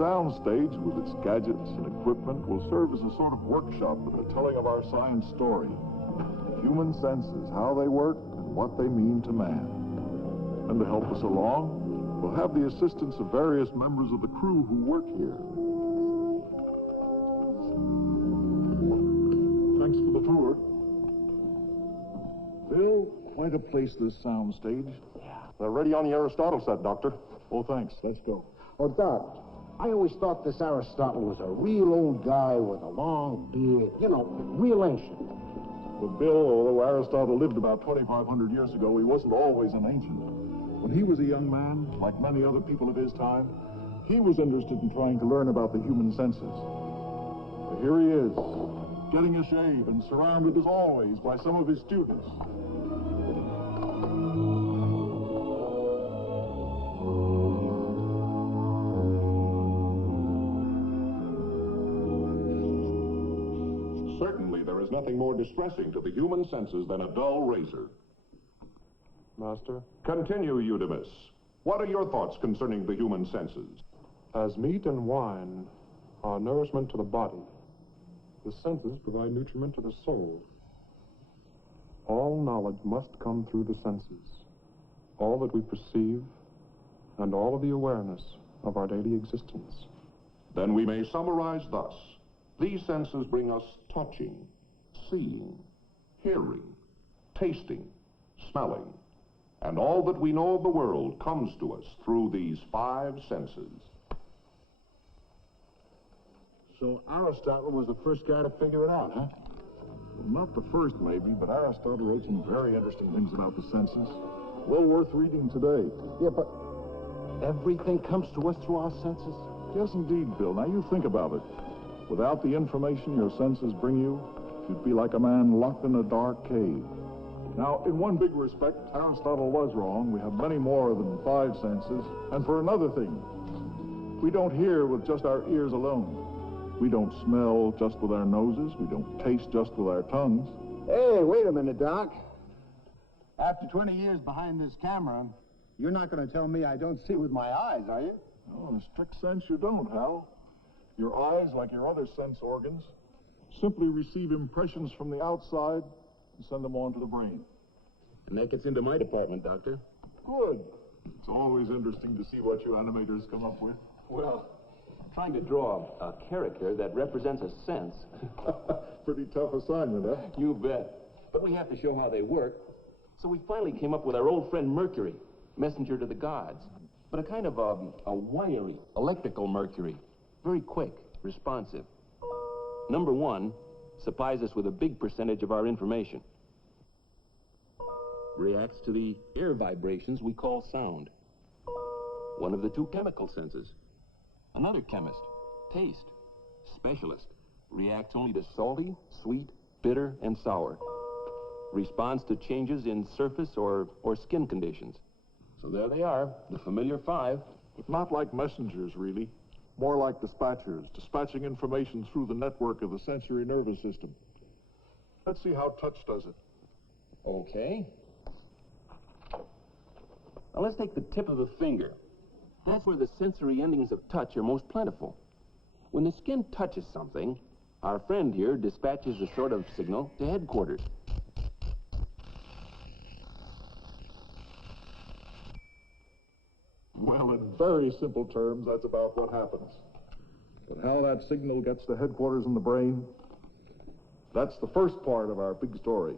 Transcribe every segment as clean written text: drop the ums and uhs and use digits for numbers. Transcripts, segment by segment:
soundstage, with its gadgets and equipment, will serve as a sort of workshop for the telling of our science story. Human senses, how they work, and what they mean to man. And to help us along, we'll have the assistance of various members of the crew who work here. Thanks for the tour. Bill, quite a place, this soundstage. Yeah. They're ready on the Aristotle set, Doctor. Oh, thanks. Let's go. Oh, Doc, I always thought this Aristotle was a real old guy with a long beard. You know, real ancient. But Bill, although Aristotle lived about 2,500 years ago, he wasn't always an ancient. When he was a young man, like many other people of his time, he was interested in trying to learn about the human senses. But here he is, getting a shave and surrounded as always by some of his students. Certainly there is nothing more distressing to the human senses than a dull razor. Master? Continue, Eudemus. What are your thoughts concerning the human senses? As meat and wine are nourishment to the body, the senses provide nutriment to the soul. All knowledge must come through the senses. All that we perceive and all of the awareness of our daily existence. Then we may summarize thus. These senses bring us touching, seeing, hearing, tasting, smelling, and all that we know of the world comes to us through these 5 senses. So Aristotle was the first guy to figure it out, huh? Well, not the first, maybe, but Aristotle wrote some very interesting things about the senses. Well worth reading today. Yeah, but everything comes to us through our senses? Yes, indeed, Bill. Now, you think about it. Without the information your senses bring you, you'd be like a man locked in a dark cave. Now, in one big respect, Aristotle was wrong. We have many more than 5 senses. And for another thing, we don't hear with just our ears alone. We don't smell just with our noses. We don't taste just with our tongues. Hey, wait a minute, Doc. After 20 years behind this camera, you're not going to tell me I don't see with my eyes, are you? Oh, in a strict sense, you don't, Hal. Your eyes, like your other sense organs, simply receive impressions from the outside and send them on to the brain. And that gets into my department, Doctor. Good. It's always interesting to see what you animators come up with. Well, trying to draw a character that represents a sense. Pretty tough assignment, huh? You bet. But we have to show how they work. So we finally came up with our old friend Mercury, messenger to the gods. But a kind of a wiry, electrical Mercury. Very quick, responsive. Number 1 supplies us with a big percentage of our information. Reacts to the air vibrations we call sound. One of the 2 chemical senses. Another chemist, taste, specialist, reacts only to salty, sweet, bitter, and sour. Responds to changes in surface or skin conditions. So there they are, the familiar 5. But not like messengers, really. More like dispatchers, dispatching information through the network of the sensory nervous system. Let's see how touch does it. Okay. Now let's take the tip of the finger. That's where the sensory endings of touch are most plentiful. When the skin touches something, our friend here dispatches a sort of signal to headquarters. Well, in very simple terms, that's about what happens. But how that signal gets to headquarters in the brain, that's the first part of our big story.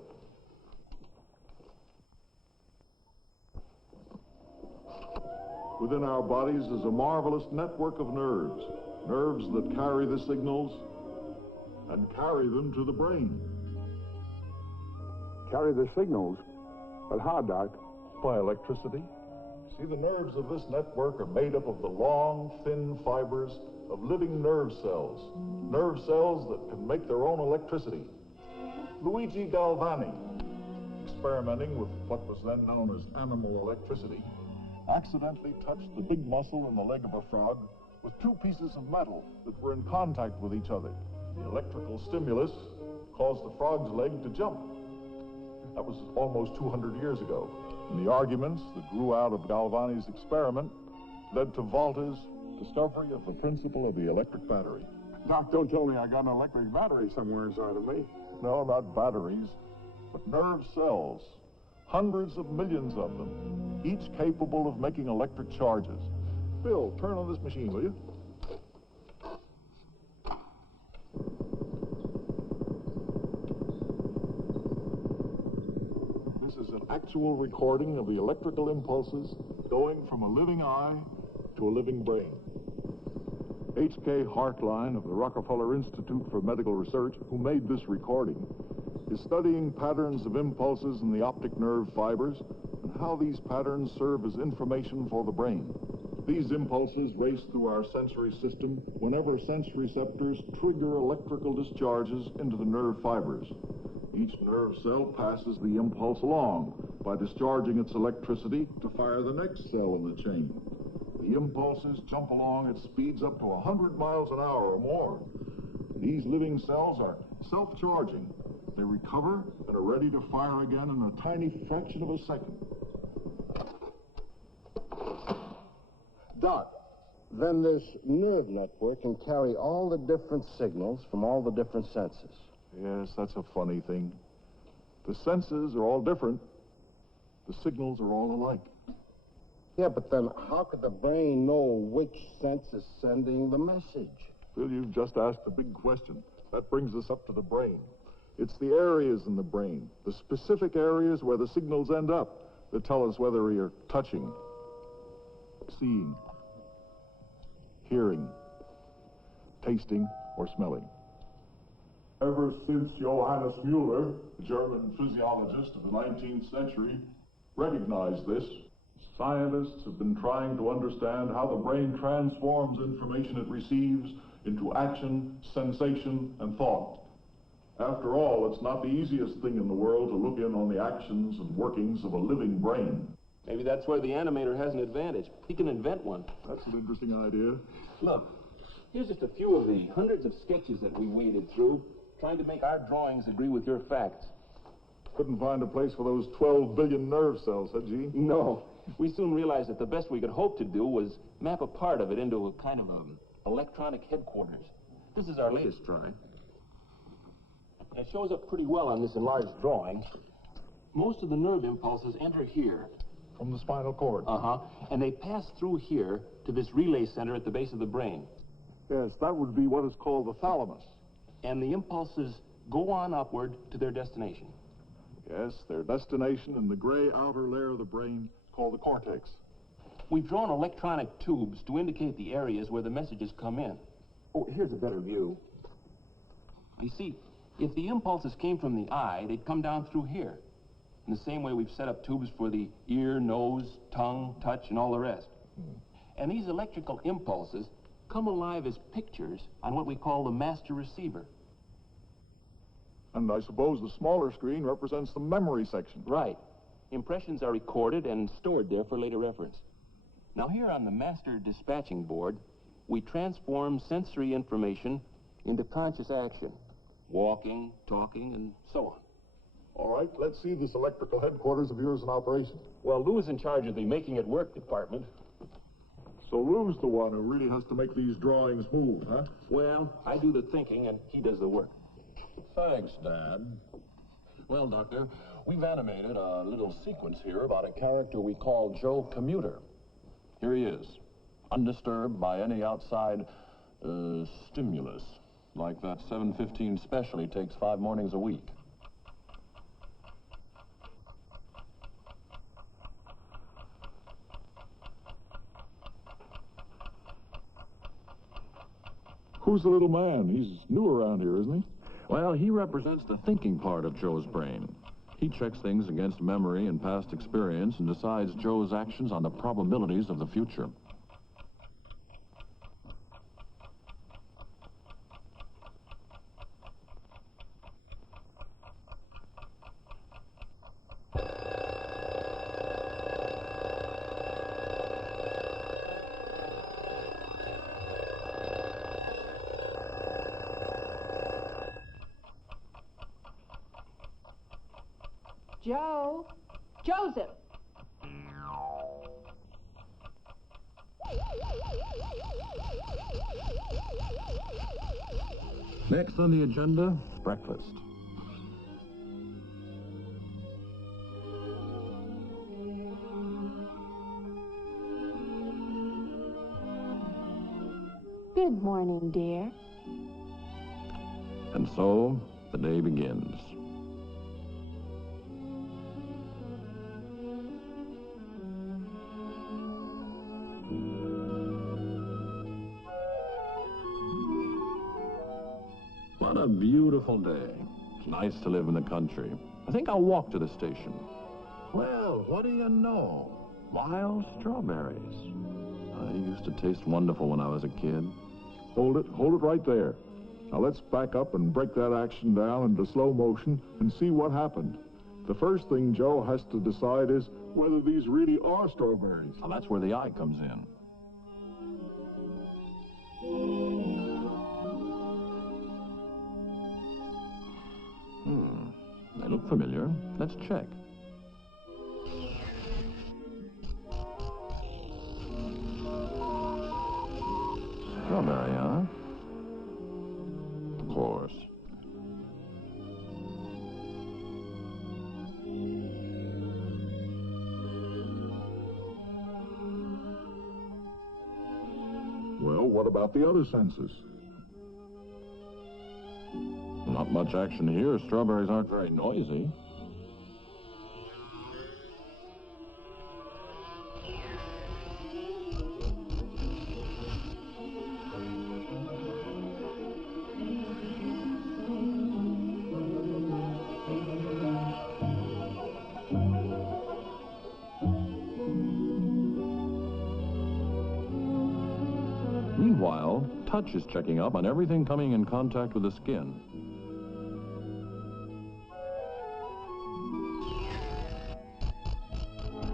Within our bodies is a marvelous network of nerves. Nerves that carry the signals and carry them to the brain. Carry the signals? But how, Doc? By electricity. See, the nerves of this network are made up of the long, thin fibers of living nerve cells that can make their own electricity. Luigi Galvani, experimenting with what was then known as animal electricity, accidentally touched the big muscle in the leg of a frog with 2 pieces of metal that were in contact with each other. The electrical stimulus caused the frog's leg to jump. That was almost 200 years ago. And the arguments that grew out of Galvani's experiment led to Volta's discovery of the principle of the electric battery. Doc, don't tell me I got an electric battery somewhere inside of me. No, not batteries, but nerve cells. Hundreds of millions of them, each capable of making electric charges. Bill, turn on this machine, will you? This is an actual recording of the electrical impulses going from a living eye to a living brain. H.K. Hartline of the Rockefeller Institute for Medical Research, who made this recording, is studying patterns of impulses in the optic nerve fibers and how these patterns serve as information for the brain. These impulses race through our sensory system whenever sense receptors trigger electrical discharges into the nerve fibers. Each nerve cell passes the impulse along by discharging its electricity to fire the next cell in the chain. The impulses jump along at speeds up to 100 miles an hour or more. These living cells are self-charging. They recover and are ready to fire again in a tiny fraction of a second. Doc, then this nerve network can carry all the different signals from all the different senses. Yes, that's a funny thing. The senses are all different. The signals are all alike. Yeah, but then how could the brain know which sense is sending the message? Bill, you've just asked a big question. That brings us up to the brain. It's the areas in the brain, the specific areas where the signals end up, that tell us whether you're touching, seeing, hearing, tasting, or smelling. Ever since Johannes Müller, the German physiologist of the 19th century, recognized this, scientists have been trying to understand how the brain transforms information it receives into action, sensation, and thought. After all, it's not the easiest thing in the world to look in on the actions and workings of a living brain. Maybe that's where the animator has an advantage. He can invent one. That's an interesting idea. Look, here's just a few of the hundreds of sketches that we waded through, trying to make our drawings agree with your facts. Couldn't find a place for those 12 billion nerve cells, huh, Gene? No. We soon realized that the best we could hope to do was map a part of it into a kind of electronic headquarters. This is our latest try. It shows up pretty well on this enlarged drawing. Most of the nerve impulses enter here. From the spinal cord. And they pass through here to this relay center at the base of the brain. Yes, that would be what is called the thalamus. And the impulses go on upward to their destination. Yes, their destination in the gray outer layer of the brain called the cortex. We've drawn electronic tubes to indicate the areas where the messages come in. Oh, here's a better view. You see, if the impulses came from the eye, they'd come down through here. In the same way we've set up tubes for the ear, nose, tongue, touch, and all the rest. And these electrical impulses come alive as pictures on what we call the master receiver. And I suppose the smaller screen represents the memory section. Right. Impressions are recorded and stored there for later reference. Now here on the master dispatching board, we transform sensory information into conscious action. Walking, talking, and so on. All right, let's see this electrical headquarters of yours in operation. Well, Lou's in charge of the making it work department. So Lou's the one who really has to make these drawings move, huh? Well, I do the thinking and he does the work. Thanks, Dad. Well, Doctor, we've animated a little sequence here about a character we call Joe Commuter. Here he is, undisturbed by any outside stimulus, like that 7:15 special he takes 5 mornings a week. Who's the little man? He's new around here, isn't he? Well, he represents the thinking part of Joe's brain. He checks things against memory and past experience and decides Joe's actions on the probabilities of the future. Joe? Joseph! Next on the agenda, breakfast. Good morning, dear. And so, the day begins. What a beautiful day. It's nice to live in the country. I think I'll walk to the station. Well, what do you know? Wild strawberries. They used to taste wonderful when I was a kid. Hold it right there. Now let's back up and break that action down into slow motion and see what happened. The first thing Joe has to decide is whether these really are strawberries. Now that's where the eye comes in. They look familiar. Let's check. Strawberry, huh? Of course. Well, what about the other senses? Not much action here. Strawberries aren't very noisy. Meanwhile, touch is checking up on everything coming in contact with the skin.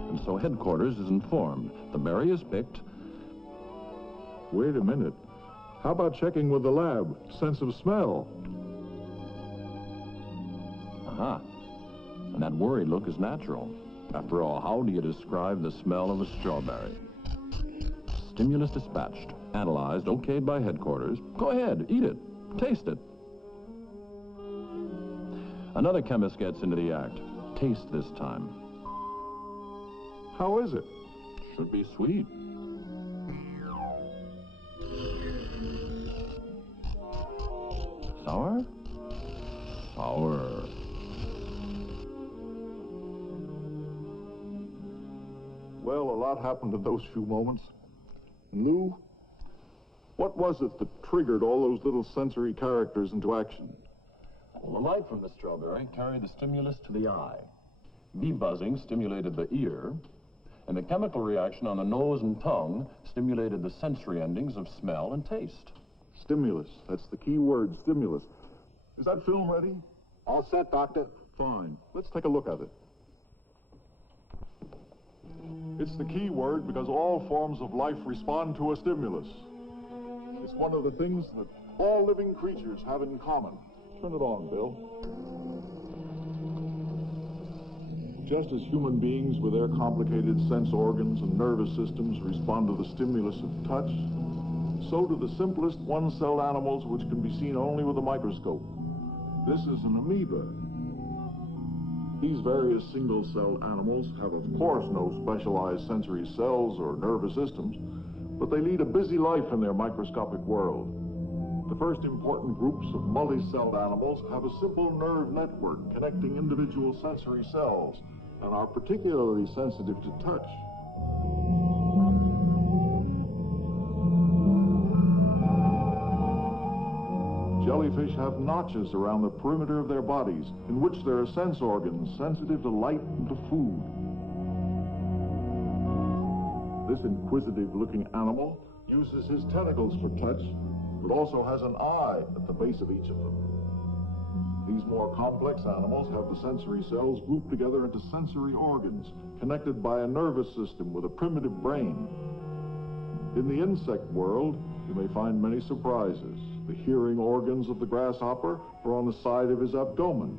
And so headquarters is informed. The berry is picked. Wait a minute. How about checking with the lab? Sense of smell. Aha. And that worried look is natural. After all, how do you describe the smell of a strawberry? Stimulus dispatched. Analyzed, okayed by headquarters. Go ahead, eat it. Taste it. Another chemist gets into the act. Taste this time. How is it? Should be sweet. Sour? Sour. Well, a lot happened in those few moments. Lou, what was it that triggered all those little sensory characters into action? Well, the light from the strawberry carried the stimulus to the eye. Bee buzzing stimulated the ear, and the chemical reaction on the nose and tongue stimulated the sensory endings of smell and taste. Stimulus. That's the key word, stimulus. Is that film ready? All set, Doctor. Fine. Let's take a look at it. It's the key word because all forms of life respond to a stimulus. It's one of the things that all living creatures have in common. Turn it on, Bill. Just as human beings with their complicated sense organs and nervous systems respond to the stimulus of touch, so do the simplest one-celled animals which can be seen only with a microscope. This is an amoeba. These various single-celled animals have, of course, no specialized sensory cells or nervous systems, but they lead a busy life in their microscopic world. The first important groups of multi-celled animals have a simple nerve network connecting individual sensory cells and are particularly sensitive to touch. Jellyfish have notches around the perimeter of their bodies in which there are sense organs sensitive to light and to food. This inquisitive-looking animal uses his tentacles for touch, but also has an eye at the base of each of them. These more complex animals have the sensory cells grouped together into sensory organs, connected by a nervous system with a primitive brain. In the insect world, you may find many surprises. The hearing organs of the grasshopper are on the side of his abdomen,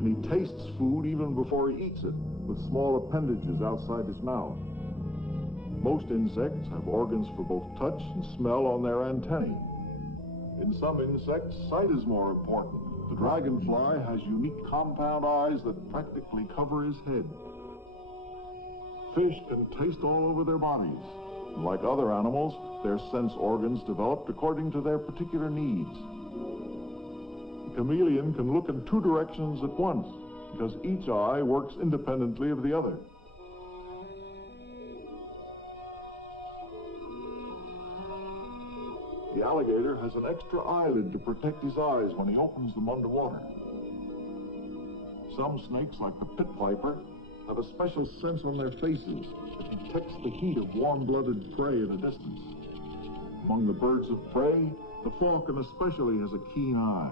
and he tastes food even before he eats it, with small appendages outside his mouth. Most insects have organs for both touch and smell on their antennae. In some insects, sight is more important. The dragonfly has unique compound eyes that practically cover his head. Fish can taste all over their bodies. Like other animals, their sense organs developed according to their particular needs. The chameleon can look in two directions at once because each eye works independently of the other. The alligator has an extra eyelid to protect his eyes when he opens them underwater. Some snakes, like the pit viper, have a special sense on their faces that detects the heat of warm-blooded prey at a distance. Among the birds of prey, the falcon especially has a keen eye.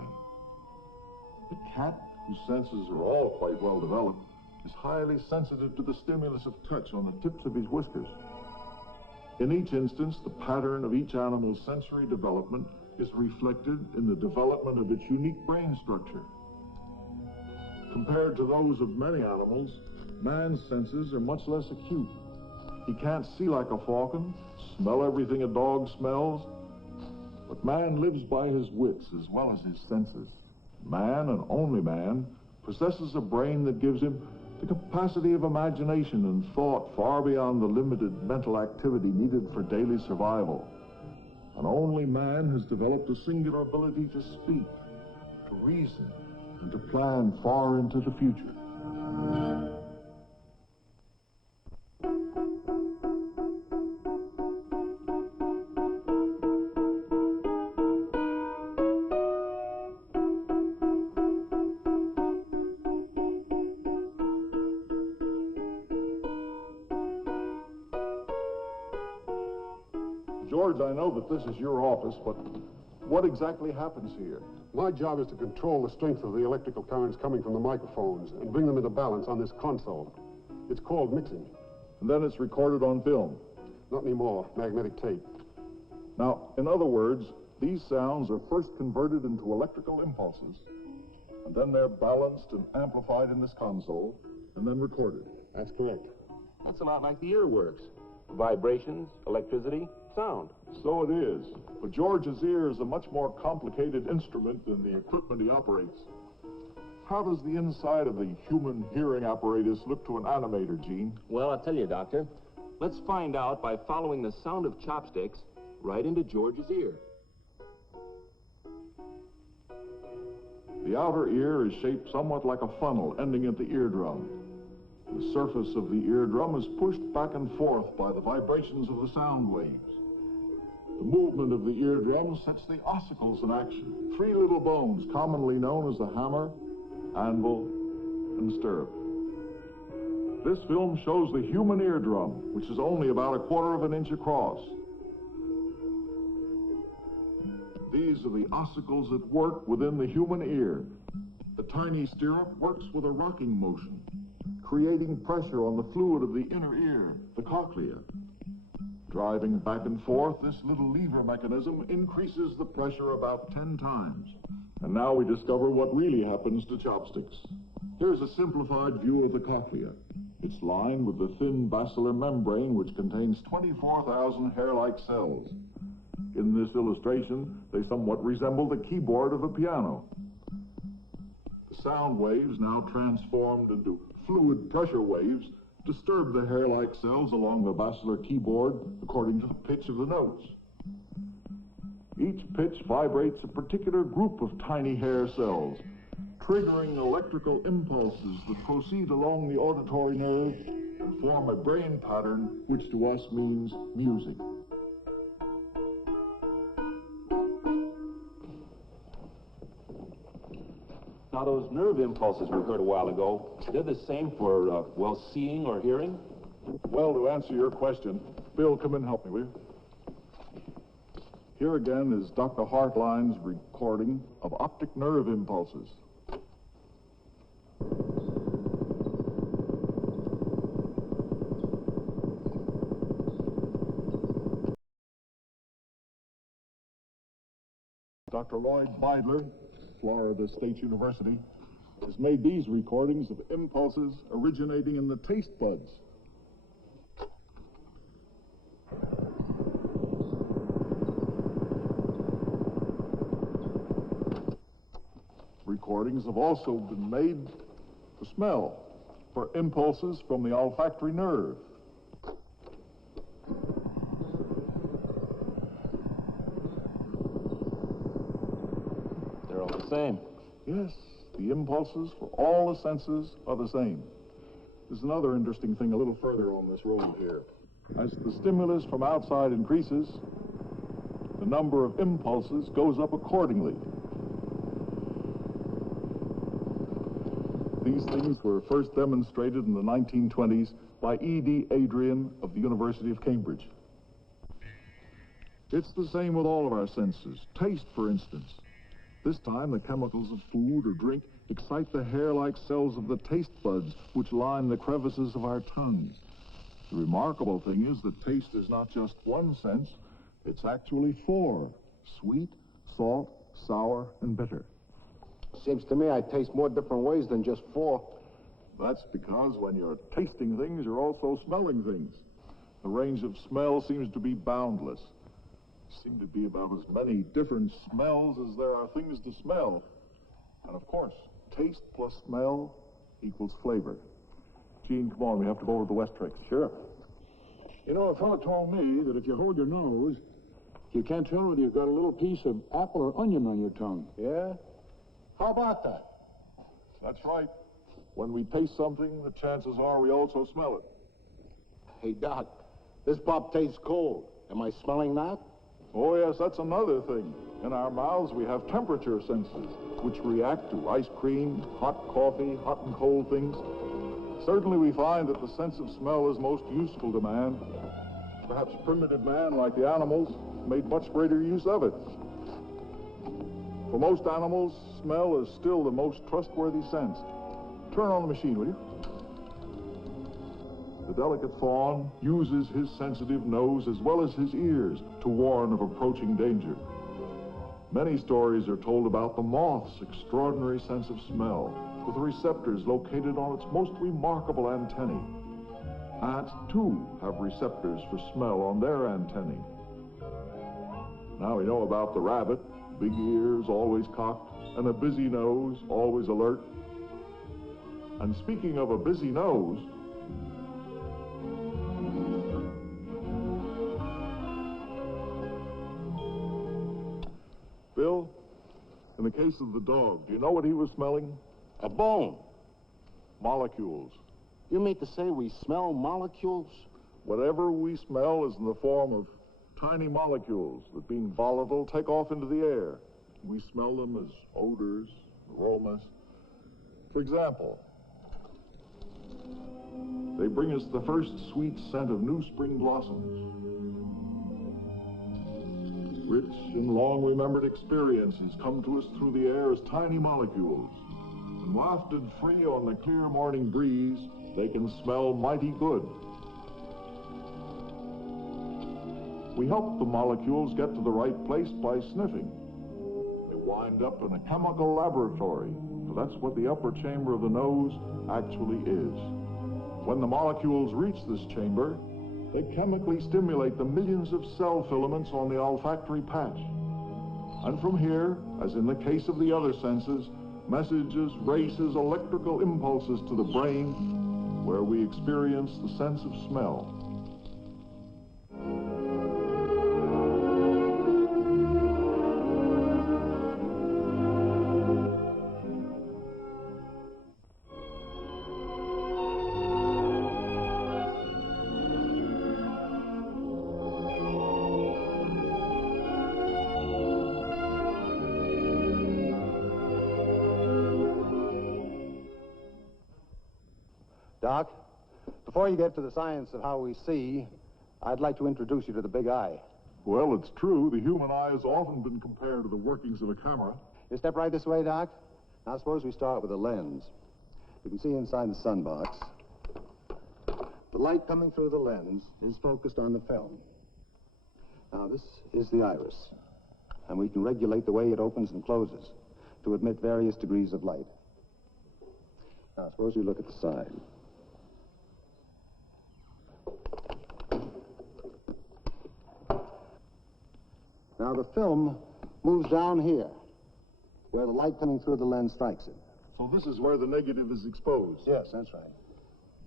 The cat, whose senses are all quite well developed, is highly sensitive to the stimulus of touch on the tips of his whiskers. In each instance, the pattern of each animal's sensory development is reflected in the development of its unique brain structure. Compared to those of many animals, man's senses are much less acute. He can't see like a falcon, smell everything a dog smells, but man lives by his wits as well as his senses. Man, and only man, possesses a brain that gives him the capacity of imagination and thought far beyond the limited mental activity needed for daily survival. And only man has developed a singular ability to speak, to reason, and to plan far into the future. George, I know that this is your office, but what exactly happens here? My job is to control the strength of the electrical currents coming from the microphones and bring them into balance on this console. It's called mixing. And then it's recorded on film. Not anymore. Magnetic tape. Now, in other words, these sounds are first converted into electrical impulses, and then they're balanced and amplified in this console, and then recorded. That's correct. That's a lot like the ear works. Vibrations, electricity, sound. So it is. But George's ear is a much more complicated instrument than the equipment he operates. How does the inside of the human hearing apparatus look to an animator, Gene? Well, I'll tell you, Doctor. Let's find out by following the sound of chopsticks right into George's ear. The outer ear is shaped somewhat like a funnel ending at the eardrum. The surface of the eardrum is pushed back and forth by the vibrations of the sound waves. The movement of the eardrum sets the ossicles in action, three little bones commonly known as the hammer, anvil, and stirrup. This film shows the human eardrum, which is only about 1/4 of an inch across. These are the ossicles at work within the human ear. The tiny stirrup works with a rocking motion, creating pressure on the fluid of the inner ear, the cochlea. Driving back and forth, this little lever mechanism increases the pressure about 10 times. And now we discover what really happens to chopsticks. Here's a simplified view of the cochlea. It's lined with the thin basilar membrane, which contains 24,000 hair-like cells. In this illustration, they somewhat resemble the keyboard of a piano. The sound waves, now transformed into fluid pressure waves, disturb the hair-like cells along the basilar keyboard according to the pitch of the notes. Each pitch vibrates a particular group of tiny hair cells, triggering electrical impulses that proceed along the auditory nerve and form a brain pattern which to us means music. Now, those nerve impulses we heard a while ago, they're the same for, well, seeing or hearing? Well, to answer your question, Bill, come in and help me, will you? Here again is Dr. Hartline's recording of optic nerve impulses. Dr. Lloyd Beidler, Florida State University, has made these recordings of impulses originating in the taste buds. recordings have also been made to smell for impulses from the olfactory nerve. They're all the same. Yes, the impulses for all the senses are the same. There's another interesting thing a little further on this road here. As the stimulus from outside increases, the number of impulses goes up accordingly. These things were first demonstrated in the 1920s by E.D. Adrian of the University of Cambridge. It's the same with all of our senses. Taste, for instance. This time, the chemicals of food or drink excite the hair-like cells of the taste buds, which line the crevices of our tongues. The remarkable thing is that taste is not just one sense, it's actually four: sweet, salt, sour, and bitter. Seems to me I taste more different ways than just four. That's because when you're tasting things, you're also smelling things. The range of smell seems to be boundless. There seem to be about as many different smells as there are things to smell. And of course, taste plus smell equals flavor. Gene, come on, we have to go over the West tricks. Sure. You know, a fellow told me that if you hold your nose, you can't tell whether you've got a little piece of apple or onion on your tongue. Yeah? How about that? That's right. When we taste something, the chances are we also smell it. Hey, Doc, this pop tastes cold. Am I smelling that? Oh, yes, that's another thing. In our mouths, we have temperature senses, which react to ice cream, hot coffee, hot and cold things. Certainly, we find that the sense of smell is most useful to man. Perhaps primitive man, like the animals, made much greater use of it. For most animals, smell is still the most trustworthy sense. Turn on the machine, will you? The delicate fawn uses his sensitive nose as well as his ears to warn of approaching danger. Many stories are told about the moth's extraordinary sense of smell, with the receptors located on its most remarkable antennae. Ants, too, have receptors for smell on their antennae. Now we know about the rabbit, big ears always cocked, and a busy nose always alert. And speaking of a busy nose, Bill, in the case of the dog, do you know what he was smelling? A bone. Molecules. You mean to say we smell molecules? Whatever we smell is in the form of tiny molecules that, being volatile, take off into the air. We smell them as odors, aromas. For example, they bring us the first sweet scent of new spring blossoms. Rich and long-remembered experiences come to us through the air as tiny molecules. And wafted free on the clear morning breeze, they can smell mighty good. We help the molecules get to the right place by sniffing. They wind up in a chemical laboratory, for that's what the upper chamber of the nose actually is. When the molecules reach this chamber, they chemically stimulate the millions of cell filaments on the olfactory patch. And from here, as in the case of the other senses, messages race as electrical impulses to the brain, where we experience the sense of smell. Doc, before you get to the science of how we see, I'd like to introduce you to the big eye. Well, it's true, the human eye has often been compared to the workings of a camera. You step right this way, Doc. Now suppose we start with a lens. You can see inside the sunbox. The light coming through the lens is focused on the film. Now this is the iris, and we can regulate the way it opens and closes to admit various degrees of light. Now suppose we look at the side. Now the film moves down here. where the light coming through the lens strikes it. So this is where the negative is exposed. Yes, that's right.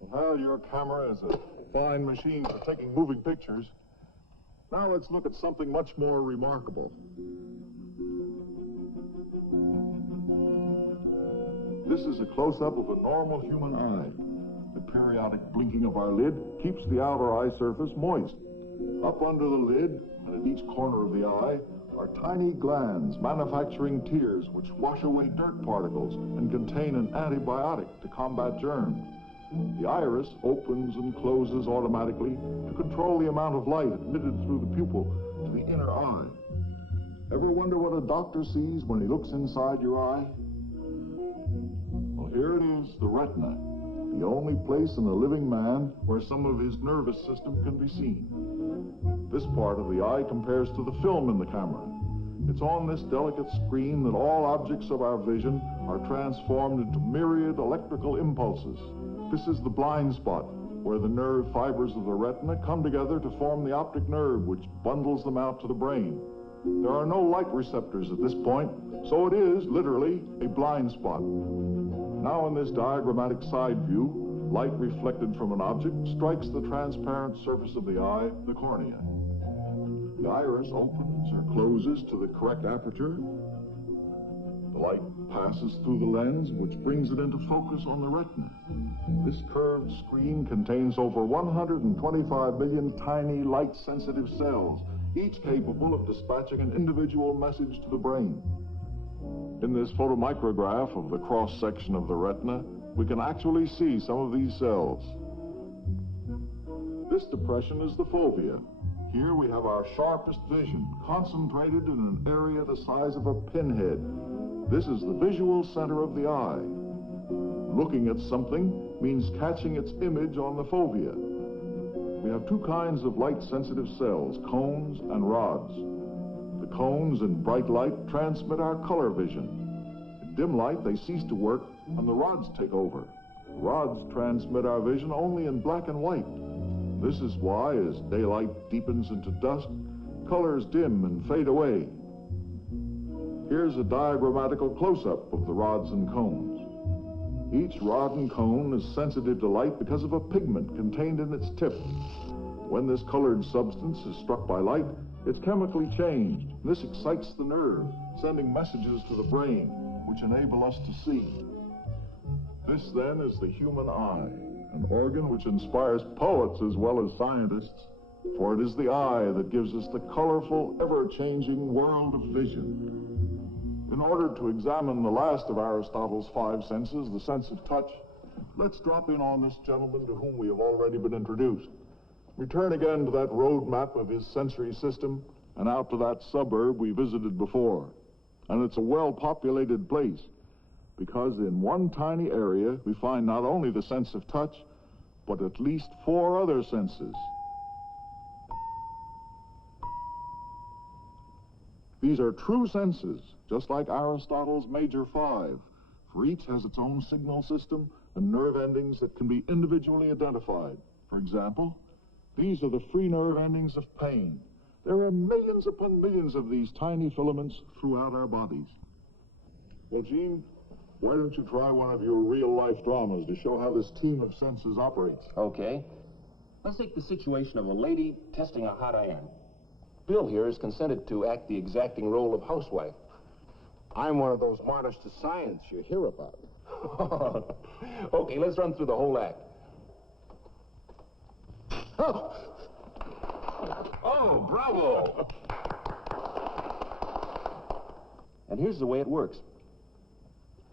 Well, your camera is a fine machine for taking moving pictures. Now let's look at something much more remarkable. This is a close-up of a normal human eye. The periodic blinking of our lid keeps the outer eye surface moist. Up under the lid, and at each corner of the eye, are tiny glands manufacturing tears which wash away dirt particles and contain an antibiotic to combat germs. The iris opens and closes automatically to control the amount of light admitted through the pupil to the inner eye. Ever wonder what a doctor sees when he looks inside your eye? Well, here it is, the retina, the only place in a living man where some of his nervous system can be seen. This part of the eye compares to the film in the camera. It's on this delicate screen that all objects of our vision are transformed into myriad electrical impulses. This is the blind spot, where the nerve fibers of the retina come together to form the optic nerve, which bundles them out to the brain. There are no light receptors at this point, so it is, literally, a blind spot. Now in this diagrammatic side view, light reflected from an object strikes the transparent surface of the eye, the cornea. The iris opens or closes to the correct aperture. The light passes through the lens, which brings it into focus on the retina. This curved screen contains over 125 million tiny light-sensitive cells, each capable of dispatching an individual message to the brain. In this photomicrograph of the cross-section of the retina, we can actually see some of these cells. This depression is the fovea. Here we have our sharpest vision, concentrated in an area the size of a pinhead. This is the visual center of the eye. Looking at something means catching its image on the fovea. We have two kinds of light-sensitive cells, cones and rods. The cones in bright light transmit our color vision. In dim light, they cease to work and the rods take over. Rods transmit our vision only in black and white. This is why, as daylight deepens into dusk, colors dim and fade away. Here's a diagrammatical close-up of the rods and cones. Each rod and cone is sensitive to light because of a pigment contained in its tip. When this colored substance is struck by light, it's chemically changed. This excites the nerve, sending messages to the brain, which enable us to see. This, then, is the human eye, an organ which inspires poets as well as scientists, for it is the eye that gives us the colorful, ever-changing world of vision. In order to examine the last of Aristotle's five senses, the sense of touch, let's drop in on this gentleman to whom we have already been introduced. We turn again to that road map of his sensory system and out to that suburb we visited before. And it's a well-populated place, because in one tiny area we find not only the sense of touch, but at least four other senses. These are true senses, just like Aristotle's major five, for each has its own signal system and nerve endings that can be individually identified. For example, these are the free nerve endings of pain. There are millions upon millions of these tiny filaments throughout our bodies. Well, Gene, why don't you try one of your real-life dramas to show how this team of senses operates? Okay. Let's take the situation of a lady testing a hot iron. Bill here has consented to act the exacting role of housewife. I'm one of those martyrs to science you hear about. Okay, let's run through the whole act. Oh! Oh, bravo! And here's the way it works.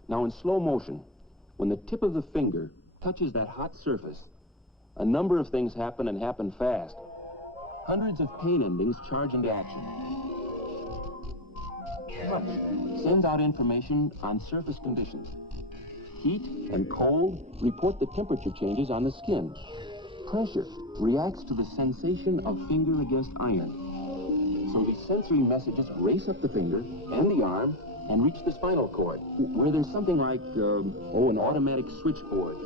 Now, in slow motion, when the tip of the finger touches that hot surface, a number of things happen and happen fast. Hundreds of pain endings charge into action. Touch sends out information on surface conditions. Heat and cold report the temperature changes on the skin. Pressure reacts to the sensation of finger against iron. So these sensory messages race up the finger and the arm and reach the spinal cord, where there's something like, an automatic switchboard,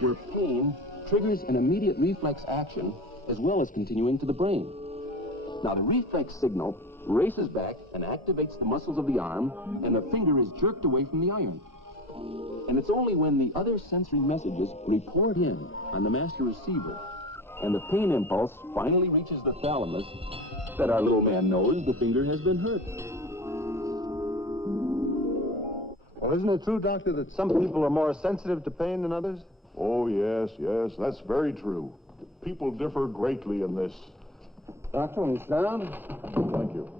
where pain triggers an immediate reflex action as well as continuing to the brain. Now, the reflex signal races back and activates the muscles of the arm, and the finger is jerked away from the iron. And it's only when the other sensory messages report in on the master receiver and the pain impulse finally reaches the thalamus that our little man knows the finger has been hurt. Well, isn't it true, Doctor, that some people are more sensitive to pain than others? Oh, yes, yes, that's very true. People differ greatly in this. Doctor, when you sit down. Thank you.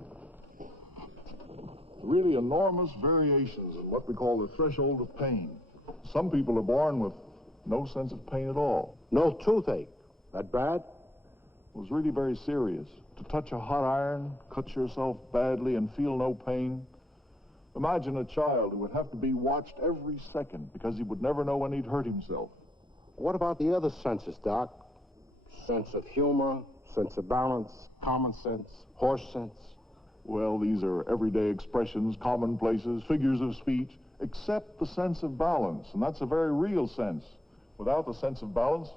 Really enormous variations in what we call the threshold of pain. Some people are born with no sense of pain at all. No toothache. That bad? It was really very serious. To touch a hot iron, cut yourself badly, and feel no pain. Imagine a child who would have to be watched every second because he would never know when he'd hurt himself. What about the other senses, Doc? Sense of humor, sense of balance, common sense, horse sense? Well, these are everyday expressions, commonplaces, figures of speech, except the sense of balance, and that's a very real sense. Without the sense of balance,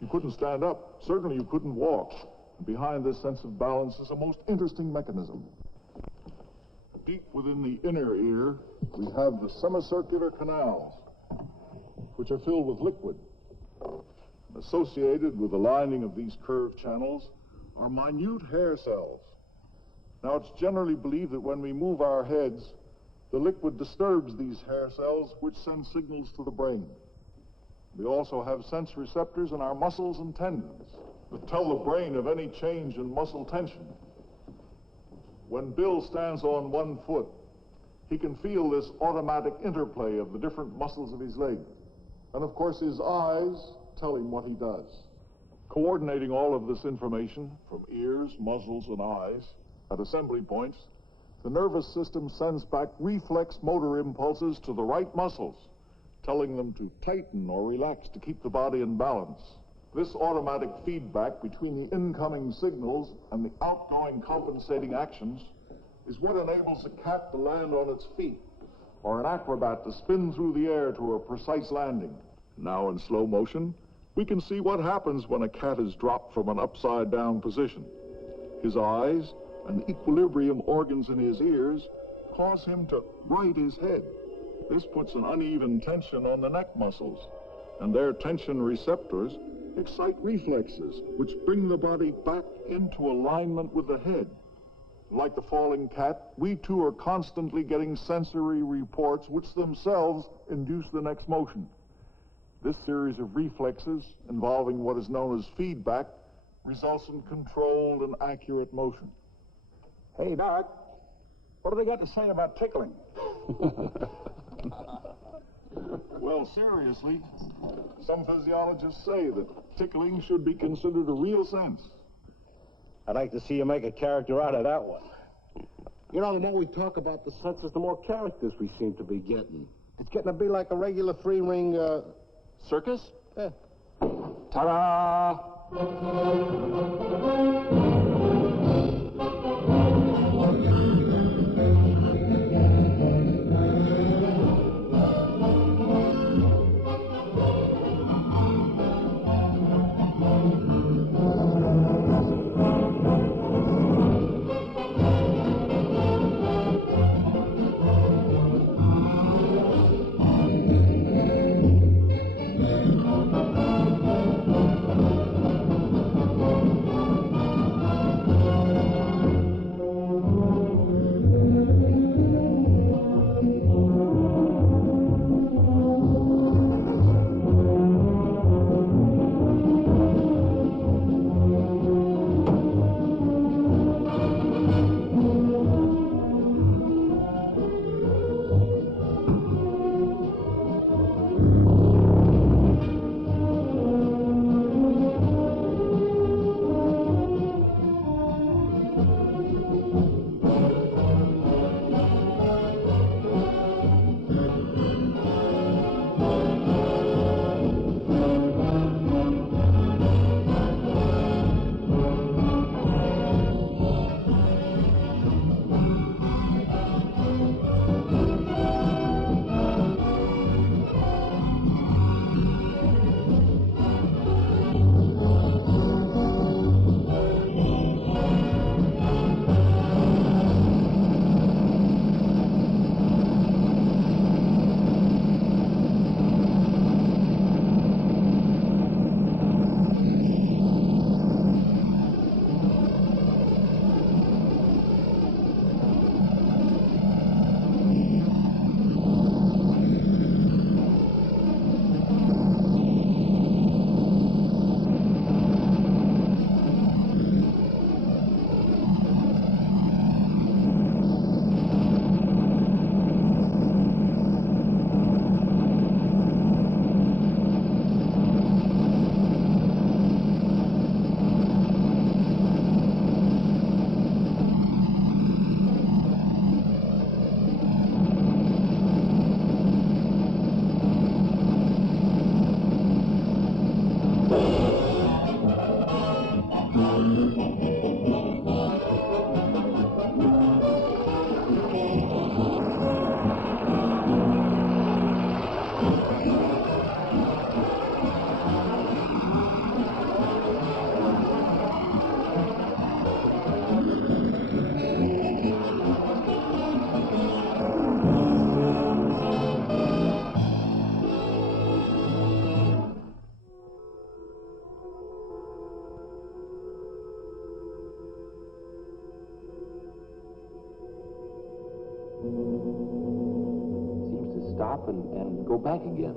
you couldn't stand up. Certainly you couldn't walk. And behind this sense of balance is a most interesting mechanism. Deep within the inner ear, we have the semicircular canals, which are filled with liquid. Associated with the lining of these curved channels are minute hair cells. Now, it's generally believed that when we move our heads, the liquid disturbs these hair cells, which send signals to the brain. We also have sense receptors in our muscles and tendons that tell the brain of any change in muscle tension. When Bill stands on one foot, he can feel this automatic interplay of the different muscles of his leg. And of course, his eyes tell him what he does. Coordinating all of this information from ears, muzzles, and eyes at assembly points, the nervous system sends back reflex motor impulses to the right muscles, telling them to tighten or relax to keep the body in balance. This automatic feedback between the incoming signals and the outgoing compensating actions is what enables a cat to land on its feet, or an acrobat to spin through the air to a precise landing. Now in slow motion, we can see what happens when a cat is dropped from an upside-down position. His eyes and the equilibrium organs in his ears cause him to right his head. This puts an uneven tension on the neck muscles, and their tension receptors excite reflexes, which bring the body back into alignment with the head. Like the falling cat, we too are constantly getting sensory reports which themselves induce the next motion. This series of reflexes, involving what is known as feedback, results in controlled and accurate motion. Hey, Doc, what do they got to say about tickling? Well, seriously, some physiologists say that tickling should be considered a real sense. I'd like to see you make a character out of that one. You know, the more we talk about the senses, the more characters we seem to be getting. It's getting to be like a regular three-ring, Circus? Yeah. Ta-da! Seems to stop and go back again.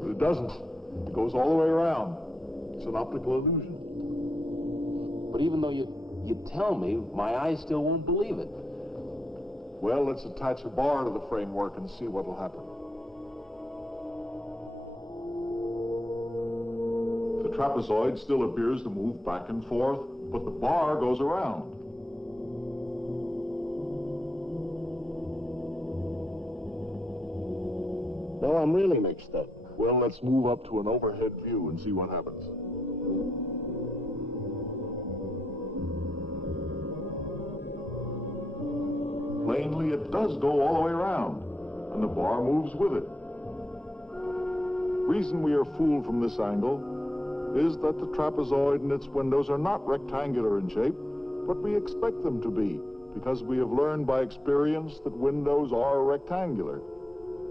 But it doesn't. It goes all the way around. It's an optical illusion. But even though you tell me, my eyes still won't believe it. Well, let's attach a bar to the framework and see what'll happen. The trapezoid still appears to move back and forth, but the bar goes around. Now I'm really mixed up. Well, let's move up to an overhead view and see what happens. Plainly, it does go all the way around, and the bar moves with it. Reason we are fooled from this angle is that the trapezoid and its windows are not rectangular in shape, but we expect them to be, because we have learned by experience that windows are rectangular.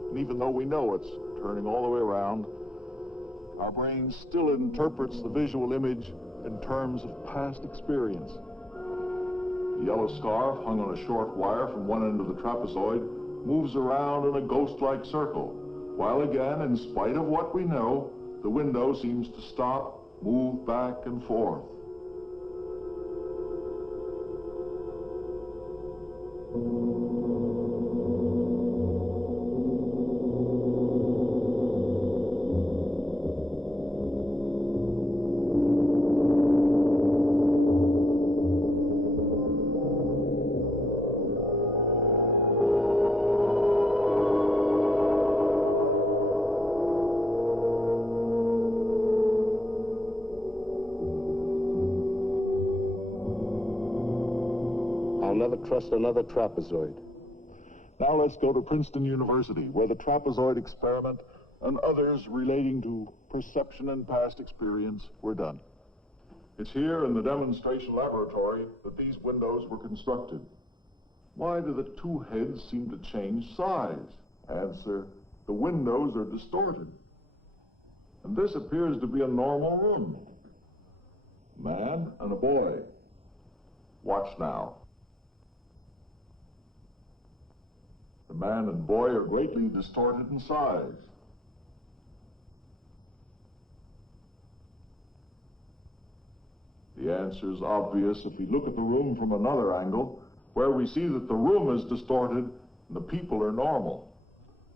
And even though we know it's turning all the way around, our brain still interprets the visual image in terms of past experience. The yellow scarf hung on a short wire from one end of the trapezoid moves around in a ghost-like circle, while again, in spite of what we know, the window seems to stop, move back and forth. I'll never trust another trapezoid. Now let's go to Princeton University, where the trapezoid experiment and others relating to perception and past experience were done. It's here in the demonstration laboratory that these windows were constructed. Why do the two heads seem to change size? Answer, the windows are distorted. And this appears to be a normal room. Man and a boy. Watch now. The man and boy are greatly distorted in size. The answer is obvious if we look at the room from another angle, where we see that the room is distorted and the people are normal.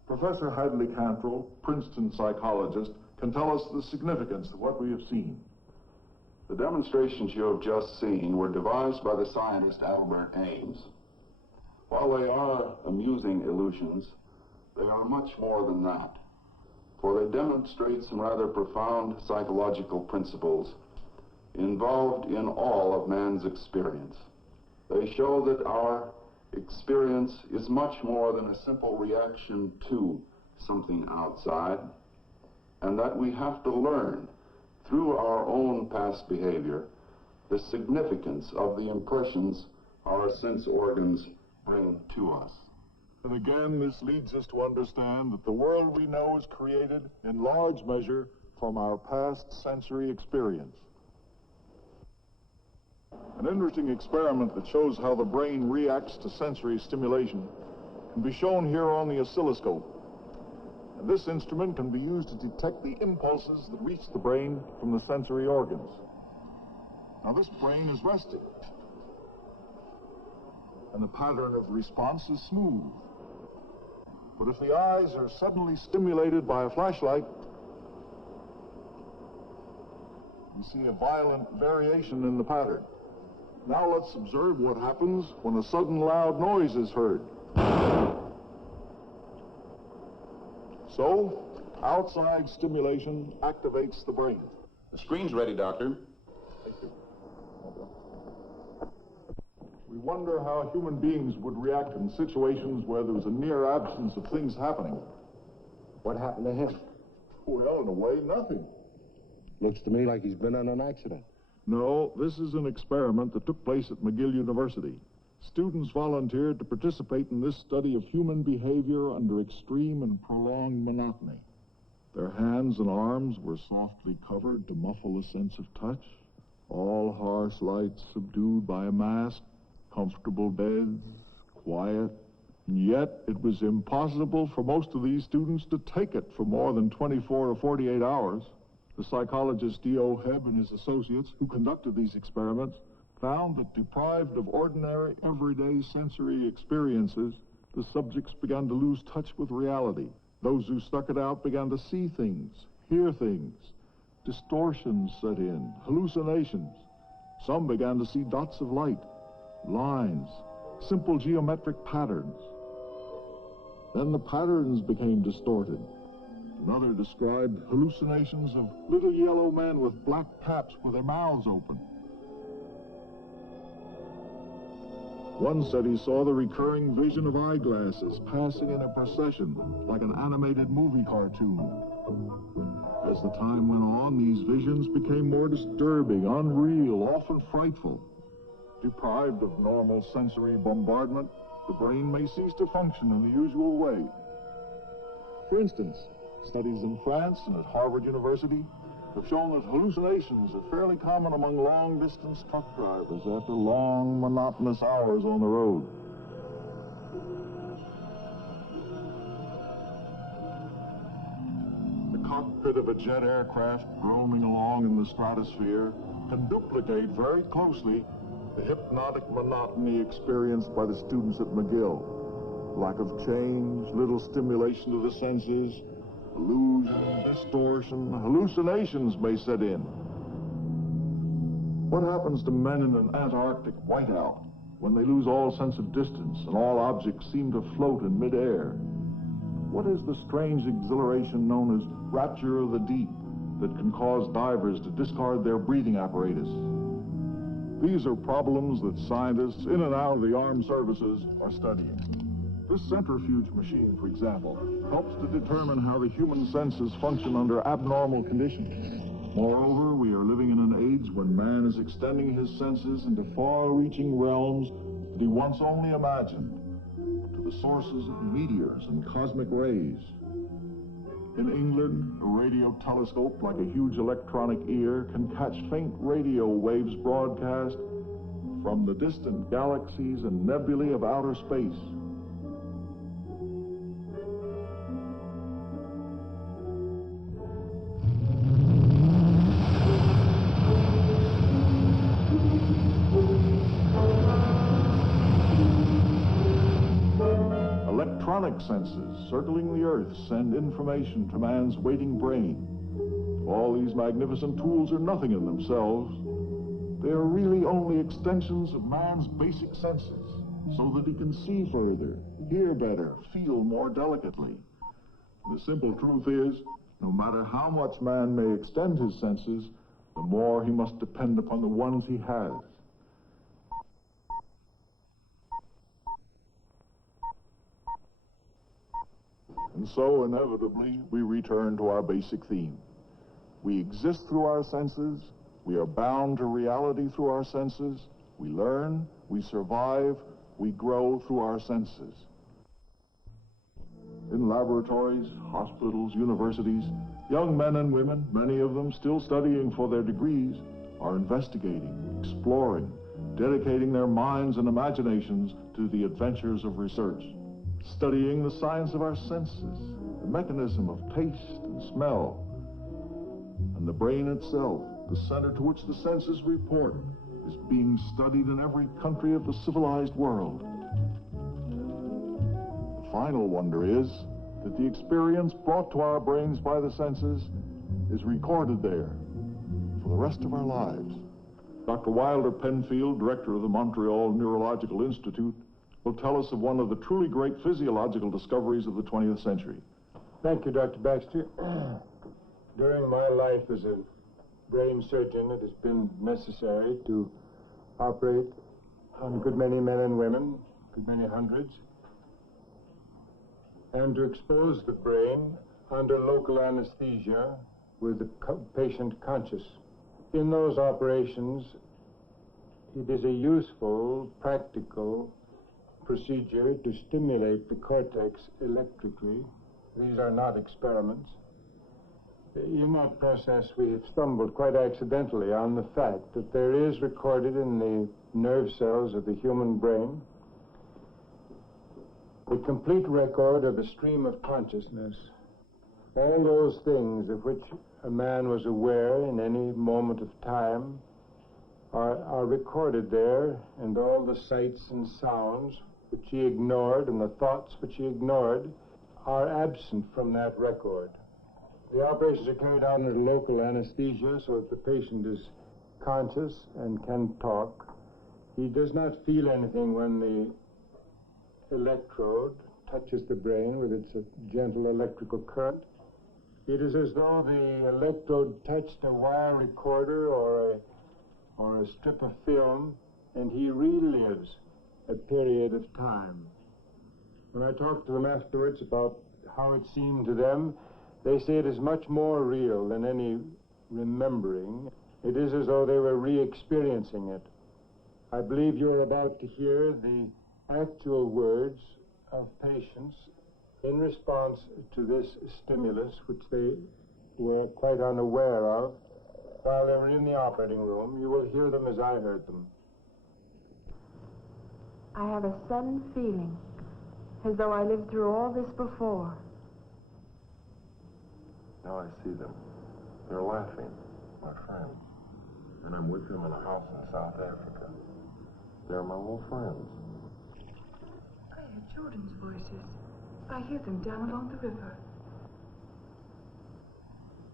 Professor Hadley Cantrell, Princeton psychologist, can tell us the significance of what we have seen. The demonstrations you have just seen were devised by the scientist Albert Ames. While they are amusing illusions, they are much more than that, for they demonstrate some rather profound psychological principles involved in all of man's experience. They show that our experience is much more than a simple reaction to something outside, and that we have to learn through our own past behavior the significance of the impressions our sense organs bring to us. And again, this leads us to understand that the world we know is created in large measure from our past sensory experience. An interesting experiment that shows how the brain reacts to sensory stimulation can be shown here on the oscilloscope. And this instrument can be used to detect the impulses that reach the brain from the sensory organs. Now this brain is resting, and the pattern of response is smooth. But if the eyes are suddenly stimulated by a flashlight, we see a violent variation in the pattern. Now let's observe what happens when a sudden loud noise is heard. So, outside stimulation activates the brain. The screen's ready, Doctor. Thank you. We wonder how human beings would react in situations where there was a near absence of things happening. What happened to him? Well, in a way, nothing. Looks to me like he's been in an accident. No, this is an experiment that took place at McGill University. Students volunteered to participate in this study of human behavior under extreme and prolonged monotony. Their hands and arms were softly covered to muffle a sense of touch. All harsh lights subdued by a mask, comfortable beds, quiet, And yet, it was impossible for most of these students to take it for more than 24 or 48 hours. The psychologist D.O. Hebb and his associates, who conducted these experiments, found that deprived of ordinary, everyday sensory experiences, the subjects began to lose touch with reality. Those who stuck it out began to see things, hear things. Distortions set in, hallucinations. Some began to see dots of light, lines, simple geometric patterns. Then the patterns became distorted. Another described hallucinations of little yellow men with black caps with their mouths open. One said he saw the recurring vision of eyeglasses passing in a procession like an animated movie cartoon. As the time went on, these visions became more disturbing, unreal, often frightful. Deprived of normal sensory bombardment, the brain may cease to function in the usual way. For instance, studies in France and at Harvard University have shown that hallucinations are fairly common among long-distance truck drivers after long, monotonous hours on the road. The cockpit of a jet aircraft roaming along in the stratosphere can duplicate very closely the hypnotic monotony experienced by the students at McGill. Lack of change, little stimulation to the senses, illusion, distortion, hallucinations may set in. What happens to men in an Antarctic whiteout when they lose all sense of distance and all objects seem to float in midair? What is the strange exhilaration known as rapture of the deep that can cause divers to discard their breathing apparatus? These are problems that scientists in and out of the armed services are studying. This centrifuge machine, for example, helps to determine how the human senses function under abnormal conditions. Moreover, we are living in an age when man is extending his senses into far-reaching realms that he once only imagined, to the sources of meteors and cosmic rays. In England, a radio telescope, like a huge electronic ear, can catch faint radio waves broadcast from the distant galaxies and nebulae of outer space. Electronic senses circling the Earth send information to man's waiting brain. All these magnificent tools are nothing in themselves. They are really only extensions of man's basic senses, so that he can see further, hear better, feel more delicately. The simple truth is, no matter how much man may extend his senses, the more he must depend upon the ones he has. And so, inevitably, we return to our basic theme. We exist through our senses, we are bound to reality through our senses, we learn, we survive, we grow through our senses. In laboratories, hospitals, universities, young men and women, many of them still studying for their degrees, are investigating, exploring, dedicating their minds and imaginations to the adventures of research. Studying the science of our senses, the mechanism of taste and smell, and the brain itself, the center to which the senses report, is being studied in every country of the civilized world. The final wonder is that the experience brought to our brains by the senses is recorded there for the rest of our lives. Dr. Wilder Penfield, director of the Montreal Neurological Institute, will tell us of one of the truly great physiological discoveries of the 20th century. Thank you, Dr. Baxter. During my life as a brain surgeon, it has been necessary to operate on a good many men and women, a good many hundreds, and to expose the brain under local anesthesia with the patient conscious. In those operations, it is a useful, practical procedure to stimulate the cortex electrically. These are not experiments. In that process, we have stumbled quite accidentally on the fact that there is recorded in the nerve cells of the human brain a a complete record of the stream of consciousness. All those things of which a man was aware in any moment of time are recorded there, and all the sights and sounds which he ignored and the thoughts which he ignored are absent from that record. The operations are carried out under local anesthesia so that the patient is conscious and can talk. He does not feel anything when the electrode touches the brain with its gentle electrical current. It is as though the electrode touched a wire recorder or a strip of film, and he relives a period of time. When I talk to them afterwards about how it seemed to them, they say it is much more real than any remembering. It is as though they were re-experiencing it. I believe you are about to hear the actual words of patients in response to this stimulus, which they were quite unaware of while they were in the operating room. You will hear them as I heard them. I have a sudden feeling as though I lived through all this before. Now I see them. They're laughing, my friends. And I'm with them in a house in South Africa. They're my old friends. I hear children's voices. I hear them down along the river.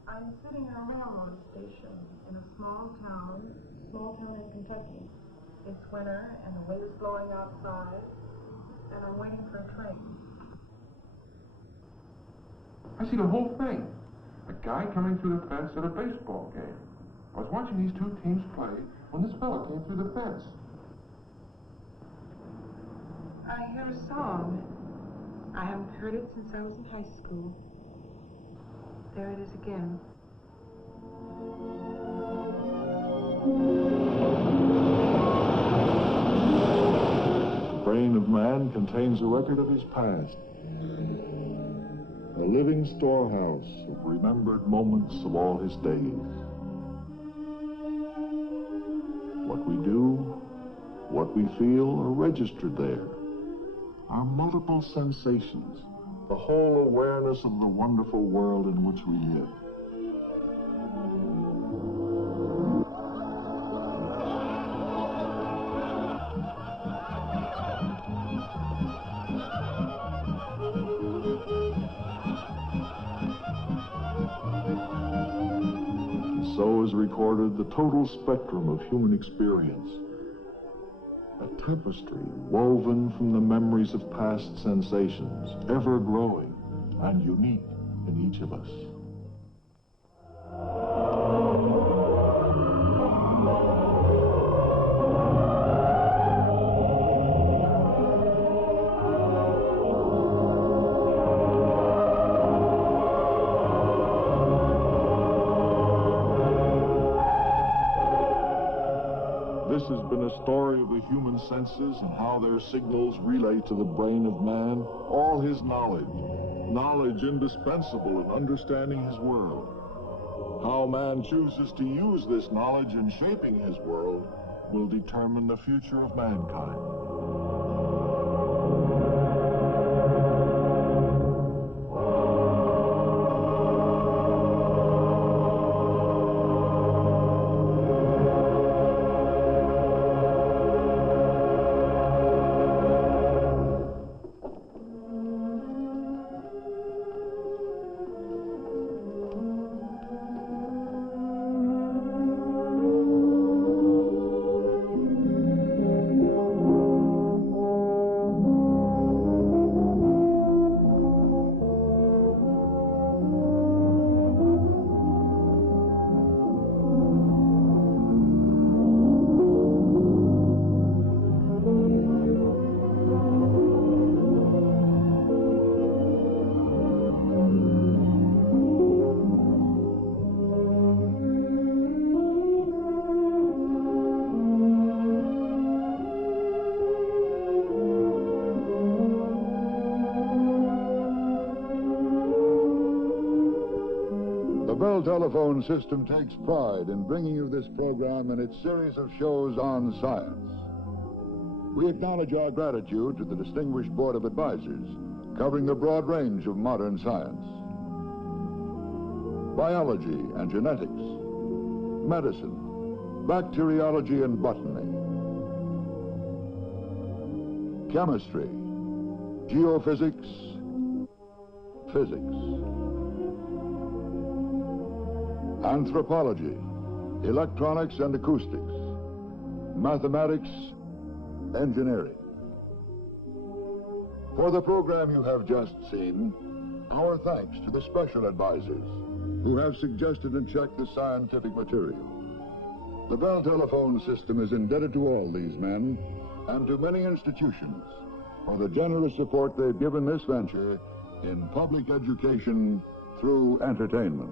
I'm sitting in a railroad station in a small town in Kentucky. It's winter and the wind is blowing outside, and I'm waiting for a train. I see the whole thing. A guy coming through the fence at a baseball game. I was watching these two teams play when this fella came through the fence. I hear a song. I haven't heard it since I was in high school. There it is again. The brain of man contains a record of his past, a living storehouse of remembered moments of all his days. What we do, what we feel are registered there. Our multiple sensations, the whole awareness of the wonderful world in which we live. And so is recorded the total spectrum of human experience. A tapestry woven from the memories of past sensations, ever growing and unique in each of us. This has been a story of the human senses and how their signals relay to the brain of man all his knowledge indispensable in understanding his world. How man chooses to use this knowledge in shaping his world will determine the future of mankind. The Bell Telephone System takes pride in bringing you this program and its series of shows on science. We acknowledge our gratitude to the distinguished Board of Advisors, covering the broad range of modern science. Biology and genetics, medicine, bacteriology and botany, chemistry, geophysics, physics, anthropology, electronics and acoustics, mathematics, engineering. For the program you have just seen, our thanks to the special advisors who have suggested and checked the scientific material. The Bell telephone system is indebted to all these men and to many institutions for the generous support they've given this venture in public education through entertainment.